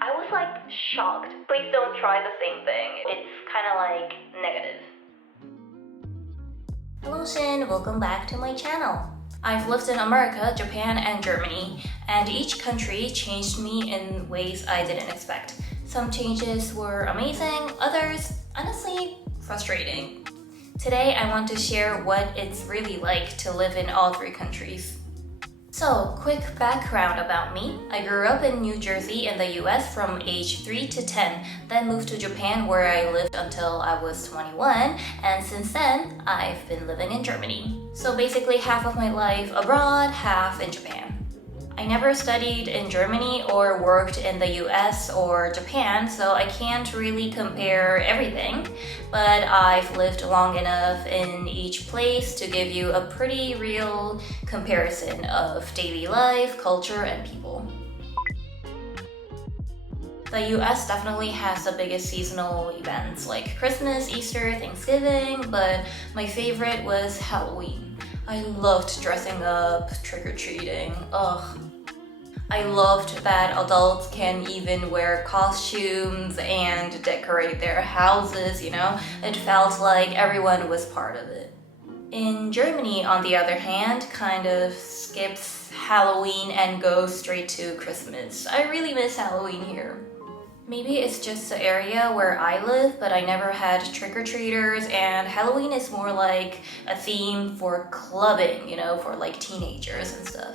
I was like shocked. Please don't try the same thing. It's kind of like negative. Hello Shin, welcome back to my channel. I've lived in America, Japan, and Germany, and each country changed me in ways I didn't expect. Some changes were amazing, others, honestly, frustrating. Today I want to share what it's really like to live in all three countries. So, quick background about me. I grew up in New Jersey in the US from age 3 to 10, then moved to Japan where I lived until I was 21, and since then, I've been living in Germany. So basically half of my life abroad, half in Japan. I never studied in Germany or worked in the US or Japan, so I can't really compare everything, but I've lived long enough in each place to give you a pretty real comparison of daily life, culture, and people. The US definitely has the biggest seasonal events like Christmas, Easter, Thanksgiving, but my favorite was Halloween. I loved dressing up, trick-or-treating, I loved that adults can even wear costumes and decorate their houses, It felt like everyone was part of it. In Germany, on the other hand, kind of skips Halloween and goes straight to Christmas. I really miss Halloween here. Maybe it's just the area where I live, but I never had trick-or-treaters, and Halloween is more like a theme for clubbing, for like teenagers and stuff.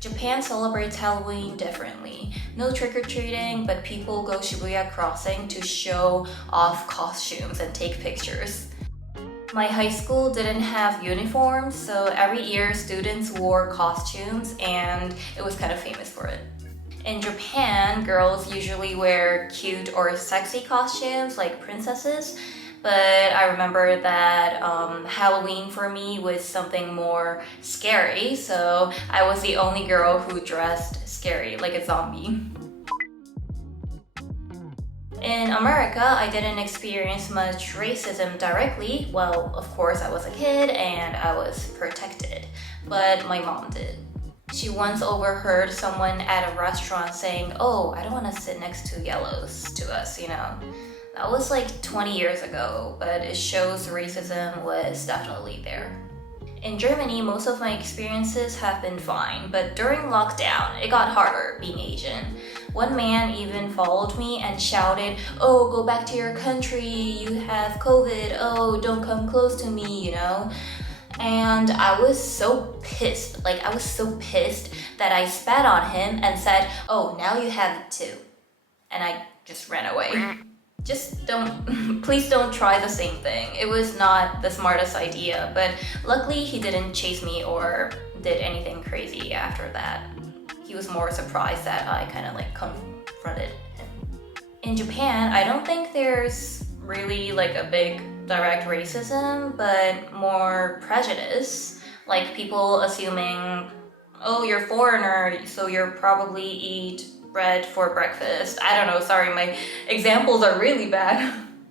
Japan celebrates Halloween differently. No trick-or-treating, but people go Shibuya Crossing to show off costumes and take pictures. My high school didn't have uniforms, so every year students wore costumes and it was kind of famous for it. In Japan, girls usually wear cute or sexy costumes like princesses, but I remember that Halloween for me was something more scary, so I was the only girl who dressed scary, like a zombie. In America, I didn't experience much racism directly. Well, of course I was a kid and I was protected, but my mom did. She once overheard someone at a restaurant saying, "Oh, I don't want to sit next to yellows," to us, That was like 20 years ago, but it shows racism was definitely there. In Germany, most of my experiences have been fine, but during lockdown, it got harder being Asian. One man even followed me and shouted, "Oh, go back to your country, you have COVID, oh, don't come close to me," And I was so pissed, that I spat on him and said, "Oh, now you have it too." And I just ran away. Please don't try the same thing. It was not the smartest idea, but luckily he didn't chase me or did anything crazy after that. He was more surprised that I kind of confronted him. In Japan, I don't think there's really a big direct racism, but more prejudice. Like people assuming, "Oh, you're a foreigner, so you'll probably eat bread for breakfast." I don't know, sorry, my examples are really bad.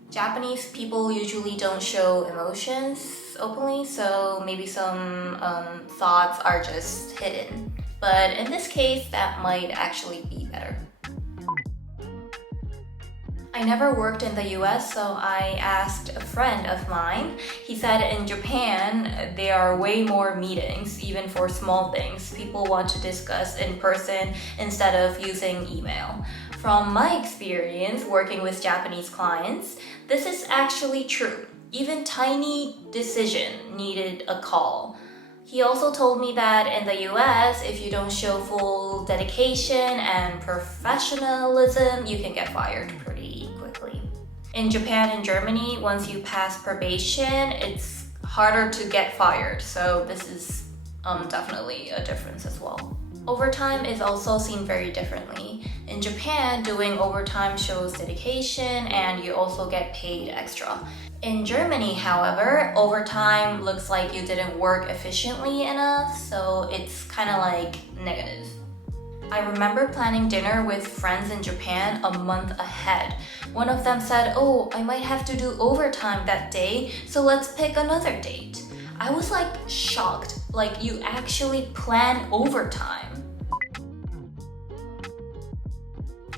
Japanese people usually don't show emotions openly, so maybe some thoughts are just hidden. But in this case, that might actually be better. I never worked in the US, so I asked a friend of mine. He said in Japan, there are way more meetings, even for small things. People want to discuss in person instead of using email. From my experience working with Japanese clients, this is actually true. Even tiny decision needed a call. He also told me that in the US, if you don't show full dedication and professionalism, you can get fired pretty quickly. In Japan and Germany, once you pass probation, it's harder to get fired, so this is definitely a difference as well. Overtime is also seen very differently. In Japan, doing overtime shows dedication and you also get paid extra. In Germany, however, overtime looks like you didn't work efficiently enough, so it's kind of negative. I remember planning dinner with friends in Japan a month ahead. One of them said, "Oh, I might have to do overtime that day, so let's pick another date." I was shocked, you actually plan overtime.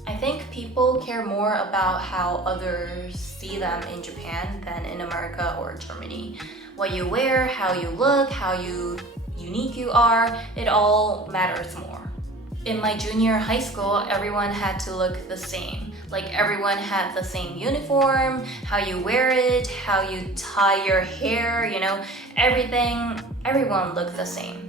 I think people care more about how others see them in Japan than in America or Germany. What you wear, how you look, unique you are, it all matters more. In my junior high school, everyone had to look the same. Like everyone had the same uniform, how you wear it, how you tie your hair, everyone looked the same.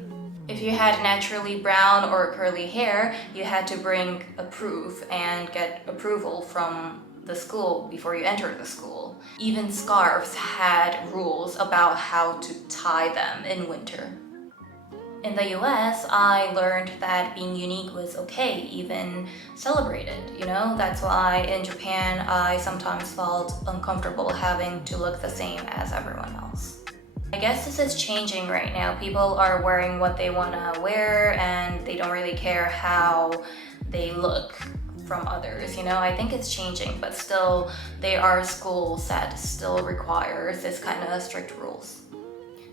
If you had naturally brown or curly hair, you had to bring a proof and get approval from the school before you entered the school. Even scarves had rules about how to tie them in winter. In the US, I learned that being unique was okay, even celebrated, That's why in Japan, I sometimes felt uncomfortable having to look the same as everyone else. I guess this is changing right now. People are wearing what they want to wear and they don't really care how they look from others, I think it's changing, but still there are schools that still requires this kind of strict rules.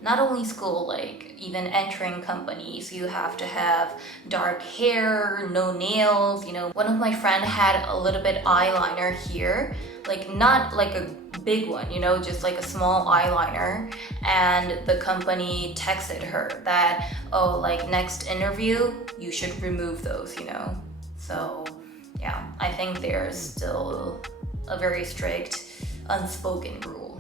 Not only school, like even entering companies, you have to have dark hair, no nails, One of my friends had a little bit eyeliner here, like not like a big one, just like a small eyeliner. And the company texted her that, next interview, you should remove those, So yeah, I think there's still a very strict, unspoken rule.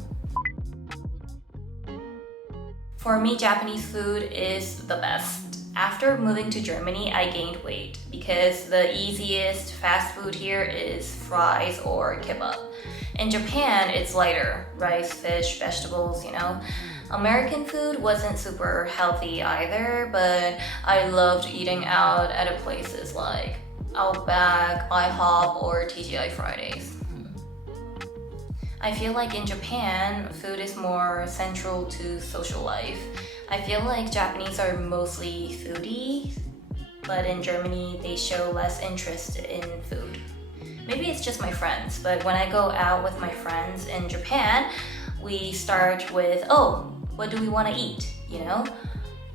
For me, Japanese food is the best. After moving to Germany, I gained weight because the easiest fast food here is fries or kimbap. In Japan, it's lighter, rice, fish, vegetables, American food wasn't super healthy either, but I loved eating out at places like Outback, IHOP, or TGI Fridays. I feel like in Japan, food is more central to social life. I feel like Japanese are mostly foodie, but in Germany, they show less interest in food. Maybe it's just my friends, but when I go out with my friends in Japan, we start with, what do we want to eat,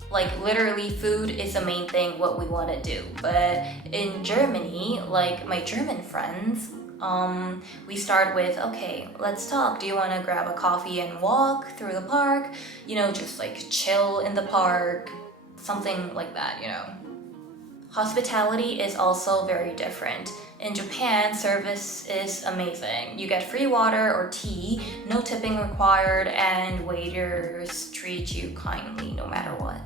Like literally food is the main thing what we want to do. But in Germany, like my German friends, we start with, okay, let's talk. Do you want to grab a coffee and walk through the park? Just like chill in the park, something like that, Hospitality is also very different. In Japan, service is amazing. You get free water or tea, no tipping required, and waiters treat you kindly no matter what.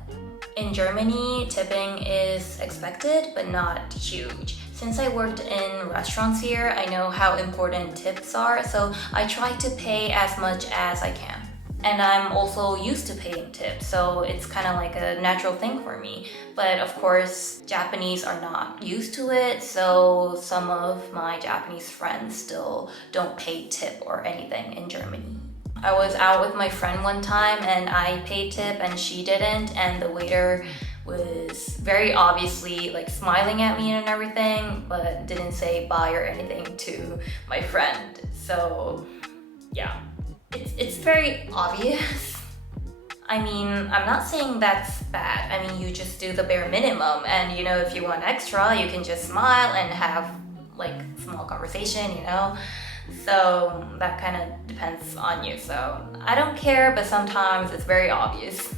In Germany, tipping is expected, but not huge. Since I worked in restaurants here, I know how important tips are, so I try to pay as much as I can. And I'm also used to paying tips, so it's kind of like a natural thing for me. But of course, Japanese are not used to it, so some of my Japanese friends still don't pay tip or anything in Germany. I was out with my friend one time and I paid tip and she didn't, and the waiter was very obviously like smiling at me and everything, but didn't say bye or anything to my friend. So yeah, it's very obvious. I mean, I'm not saying that's bad. I mean, you just do the bare minimum, and if you want extra, you can just smile and have like small conversation, So that kind of depends on you. So I don't care, but sometimes it's very obvious.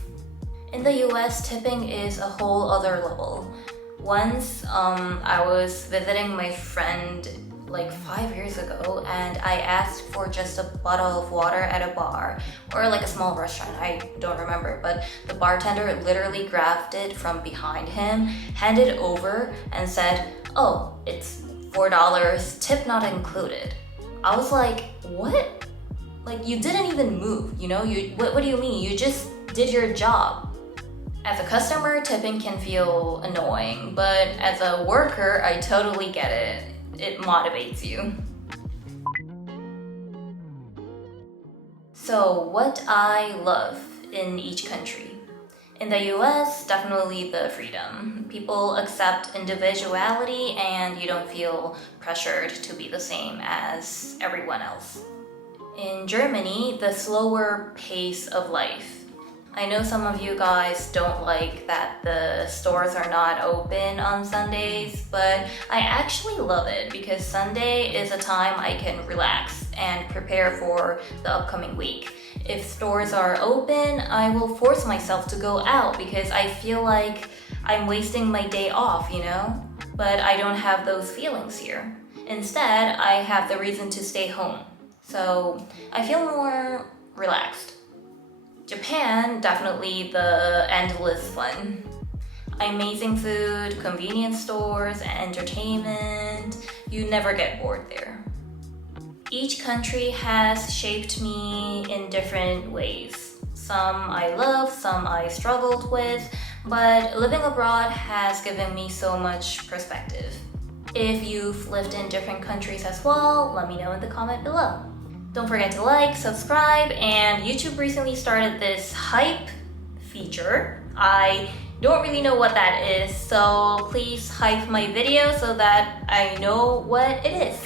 In the US, tipping is a whole other level. Once I was visiting my friend like 5 years ago, and I asked for just a bottle of water at a bar or like a small restaurant, I don't remember, but the bartender literally grabbed it from behind him, handed it over and said, "Oh, it's $4, tip not included." I was like, what? Like, you didn't even move, what do you mean? You just did your job. As a customer, tipping can feel annoying, but as a worker, I totally get it. It motivates you. So, what I love in each country. In the US, definitely the freedom. People accept individuality and you don't feel pressured to be the same as everyone else. In Germany, the slower pace of life. I know some of you guys don't like that the stores are not open on Sundays, but I actually love it because Sunday is a time I can relax and prepare for the upcoming week. If stores are open, I will force myself to go out because I feel like I'm wasting my day off, you know? But I don't have those feelings here. Instead, I have the reason to stay home. So I feel more relaxed. Japan, definitely the endless fun. Amazing food, convenience stores, entertainment. You never get bored there. Each country has shaped me in different ways. Some I love, some I struggled with, but living abroad has given me so much perspective. If you've lived in different countries as well, let me know in the comment below. Don't forget to like, subscribe, and YouTube recently started this hype feature. I don't really know what that is, so please hype my video so that I know what it is.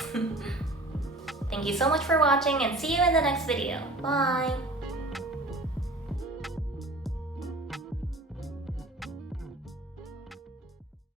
Thank you so much for watching and see you in the next video. Bye!